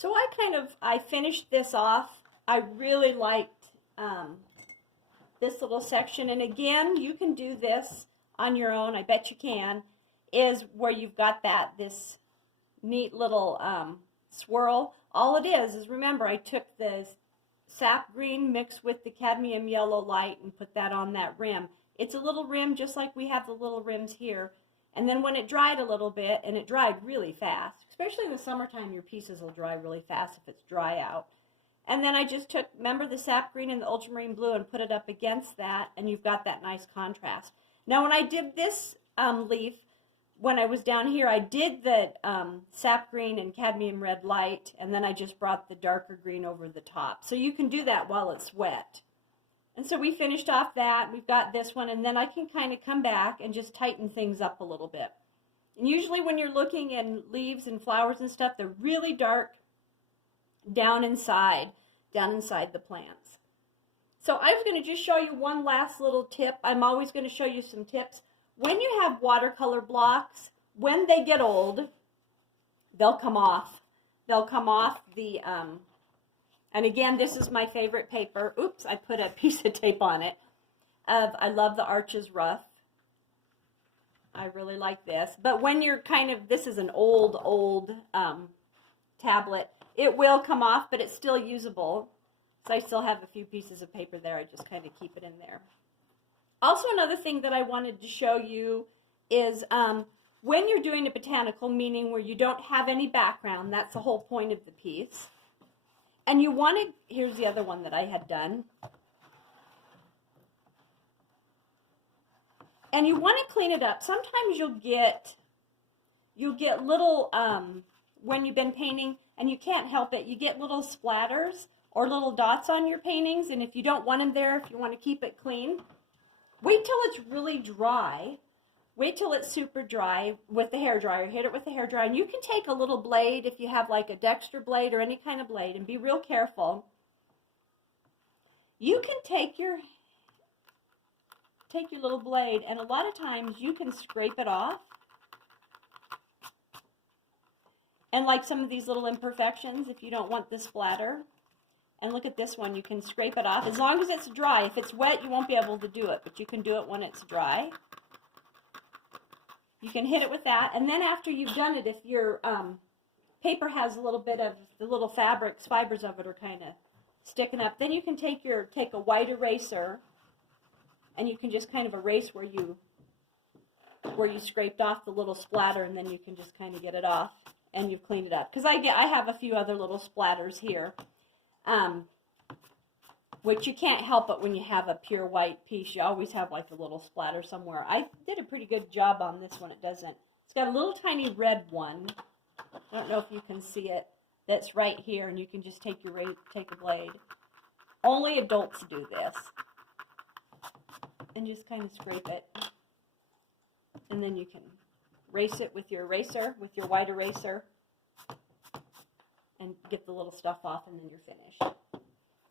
So I finished this off. I really liked this little section. And again, you can do this on your own. I bet you can. Is where you've got this neat little swirl. All it is remember I took the sap green mixed with the cadmium yellow light and put that on that rim. It's a little rim just like we have the little rims here. And then when it dried a little bit, and it dried really fast, especially in the summertime, your pieces will dry really fast if it's dry out. And then I just took, remember, the sap green and the ultramarine blue and put it up against that, and you've got that nice contrast. Now when I did this leaf, when I was down here, I did the sap green and cadmium red light, and then I just brought the darker green over the top. So you can do that while it's wet. And so we finished off that. We've got this one, and then I can kind of come back and just tighten things up a little bit. And usually when you're looking in leaves and flowers and stuff, they're really dark down inside the plants. So I was going to just show you one last little tip. I'm always going to show you some tips. When you have watercolor blocks, when they get old, they'll come off. They'll come off the, and again, this is my favorite paper. Oops, I put a piece of tape on it. I love the Arches Rough. I really like this. But when you're this is an old tablet, it will come off, but it's still usable. So I still have a few pieces of paper there. I just kind of keep it in there. Also, another thing that I wanted to show you is when you're doing a botanical, meaning where you don't have any background, that's the whole point of the piece. And you want to, here's the other one that I had done. And you want to clean it up. Sometimes you'll get little, when you've been painting, and you can't help it, you get little splatters or little dots on your paintings, and if you don't want them there, if you want to keep it clean, wait till it's really dry. Wait till it's super dry with the hairdryer. Hit it with the hairdryer. And you can take a little blade, if you have like a Dexter blade or any kind of blade, and be real careful. You can take your little blade, and a lot of times you can scrape it off. And like some of these little imperfections, if you don't want the splatter. And look at this one, you can scrape it off as long as it's dry. If it's wet, you won't be able to do it, but you can do it when it's dry. You can hit it with that, and then after you've done it, if your paper has a little bit of the little fibers of it are kind of sticking up, then you can take a white eraser, and you can just kind of erase where you scraped off the little splatter, and then you can just kind of get it off, and you've cleaned it up. Because I have a few other little splatters here. Which you can't help it when you have a pure white piece. You always have like a little splatter somewhere. I did a pretty good job on this one. It doesn't. It's got a little tiny red one. I don't know if you can see it. That's right here, and you can just take a blade. Only adults do this. And just kind of scrape it. And then you can erase it with your eraser, with your white eraser. And get the little stuff off, and then you're finished.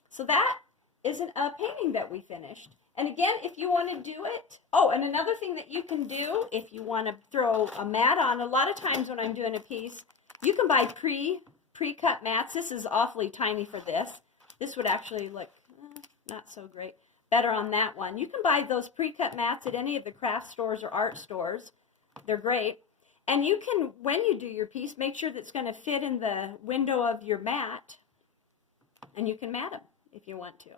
So that is a painting that we finished. And again, if you want to do it, oh, and another thing that you can do if you want to throw a mat on, a lot of times when I'm doing a piece, you can buy pre-cut mats. This is awfully tiny for this. This would actually look not so great. Better on that one. You can buy those pre-cut mats at any of the craft stores or art stores. They're great. And you can, when you do your piece, make sure that it's going to fit in the window of your mat. And you can mat them if you want to.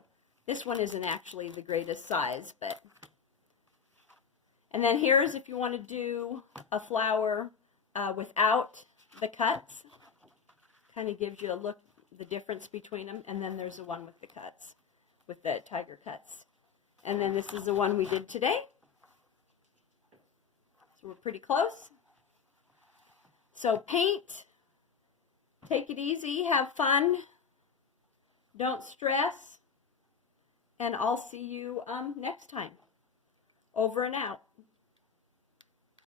This one isn't actually the greatest size, but. And then here's if you want to do a flower without the cuts. Kind of gives you a look, the difference between them. And then there's the one with the cuts, with the tiger cuts. And then this is the one we did today. So we're pretty close. So paint, take it easy, have fun, don't stress, and I'll see you next time. Over and out.